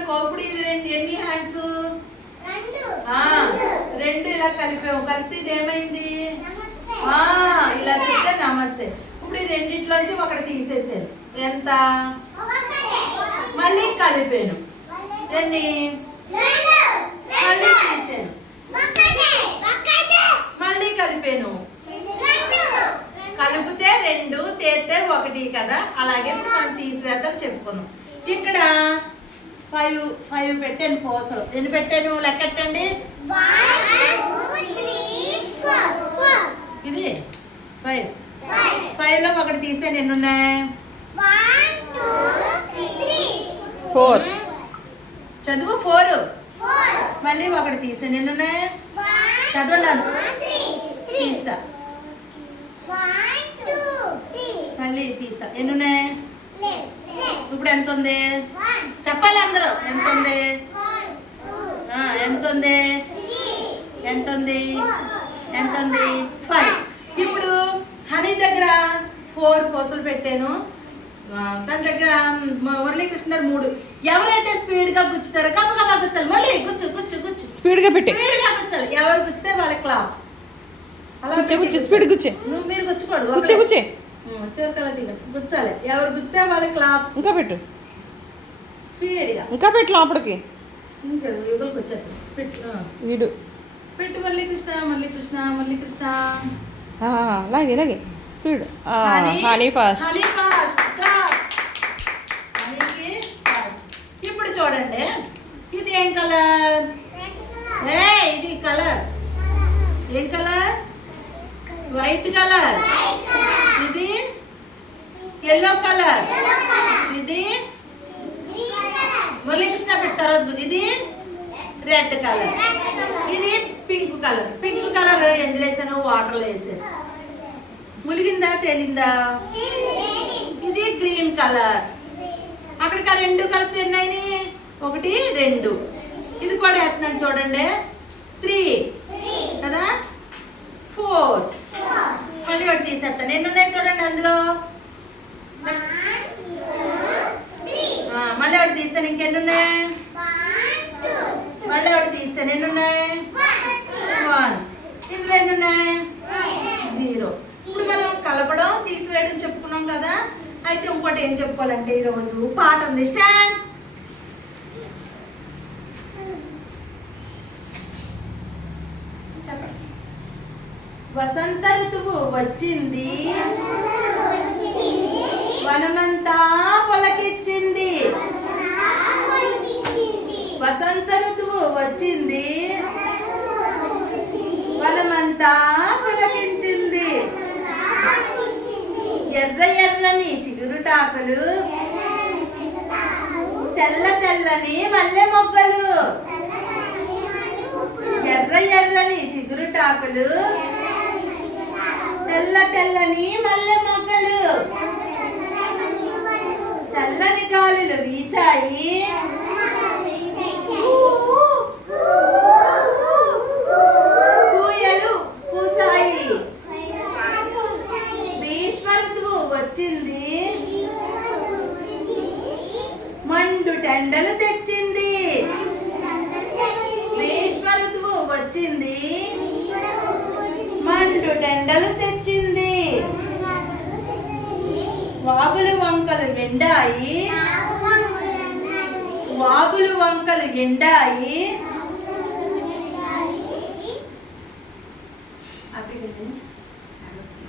అనుకో, ఇప్పుడు ఇది రెండు ఎన్ని హ్యాండ్స్? రెండు ఇలా కలిపాము. కలిపి ఇది ఏమైంది? ఇలా చెప్తే నమస్తే. ఇప్పుడు ఈ రెండిట్లోంచి ఒకటి తీసేసాను. ఎంత? మళ్ళీ కలిపాను. ఎన్ని? మళ్ళీ తీసాను. మళ్ళీ కలిపాను. కలిపితే రెండు, తీస్తే ఒకటి కదా. అలాగే ఇప్పుడు మనం తీసివేద్దాం చెప్పుకున్నాం. ఇక్కడ 5 పెట్టాను పూసలు. ఎన్ని పెట్టాను లెక్కెట్టండి. ఇది 5 లో ఒకటి తీసాను. ఎన్ని ఉన్నాయి? 4. చదువు 4. మళ్ళీ ఒకటి తీసాను. ఎన్ని ఉన్నాయి? చదవడాను తీసా. మళ్ళీ తీసా. ఎన్ని ఉన్నాయి? ఇప్పుడు ఎంత ఉంది చెప్పాలి అందరూ. ఎంత ఉంది? ఎంత ఉంది? ఎంత ఉంది? ఎంత ఉంది? 5. ఇప్పుడు హనీ దగ్గర 4 పూసలు పెట్టాను. తన దగ్గర మురళీకృష్ణ 3. ఎవరైతే స్పీడ్ గా గుచ్చుతారో కమ్మగా గుచ్చాలి. మళ్ళీ గుచ్చు గుచ్చు గుచ్చు స్పీడ్ గా పెట్టి స్పీడ్ గా గుచ్చాలి. ఎవరు గుచ్చితే వాళ్ళ క్లాప్స్. అలా గుచ్చు స్పీడ్ గుచ్చే. మీరు గుచ్చుకోడు. గుచ్చే గుచ్చే చేతుల దిగ గుచ్చాలి. ఎవరు గుచ్చితే వాళ్ళ క్లాప్స్. ఇంకా పెట్టు స్పీడ్ గా. ఇంకా పెట్టు లోపలికి. ఇంకా ఇవ్వలకు వచ్చారు. పెట్టు వీడు పెట్టు. మురళీకృష్ణ మురళీకృష్ణ మురళీకృష్ణ. లాగే లాగే speed. Honey fast. Honey fast. హనీకి ఫాస్ట్. ఇప్పుడు చూడండి, ఇది ఏం కలర్? ఇది కలర్ ఏం కలర్? White colour. ఇది ఎల్లో కలర్. ఇది మురళీకృష్ణ పెట్టారు. ఇది రెడ్ కలర్. ఇది పింక్ కలర్. పింక్ కలర్ ఎందులో వేసాను? వాటర్లో వేసాను. ములిగిందా తేలిందా? ఇది గ్రీన్ కలర్. అక్కడికి 2 కలిపితే ఎన్నైనా? 1 2. ఇది కూడా వేస్తున్నాను చూడండి. 3 కదా. 4. మళ్ళీ ఒకటి తీసేస్తాను. ఎన్ని ఉన్నాయి చూడండి అందులో. మళ్ళీ ఒకటి తీస్తాను. ఇంకెన్ని ఉన్నాయి? మళ్ళీ ఒకటి తీస్తాను. ఎన్ని ఉన్నాయి? 1. ఇందులో ఎన్ని ఉన్నాయి? 0. ఇప్పుడు మనం కలపడం తీసివేయడం చెప్పుకున్నాం కదా. అయితే ఇంకోటి ఏం చెప్పుకోవాలంటే ఈరోజు పాట ఉంది. స్టాండ్. వసంత ఋతువు వచ్చింది, వనమంతా పొలకిచ్చింది. వసంత ఋతువు వచ్చింది, వనమంతా పొలకించింది. ఎర్ర ఎర్రని చిగురుటాకులు, తెల్ల తెల్లని మల్లె మొగ్గలు. ఎర్ర ఎర్రని చిగురుటాకులు, తెల్ల తెల్లని మల్లె మొగ్గలు. చల్లని గాలులు వీచాయి, పూయలు పూసాయి. గ్రీష్మ ఋతువు వచ్చింది, మండు టెండలు తెచ్చింది. గ్రీష్మ ఋతువు వచ్చింది, మండు టెండలు తెచ్చింది. వాగులు వంకలు ఎండాయి, వాగులు వంకలు ఎండాయి.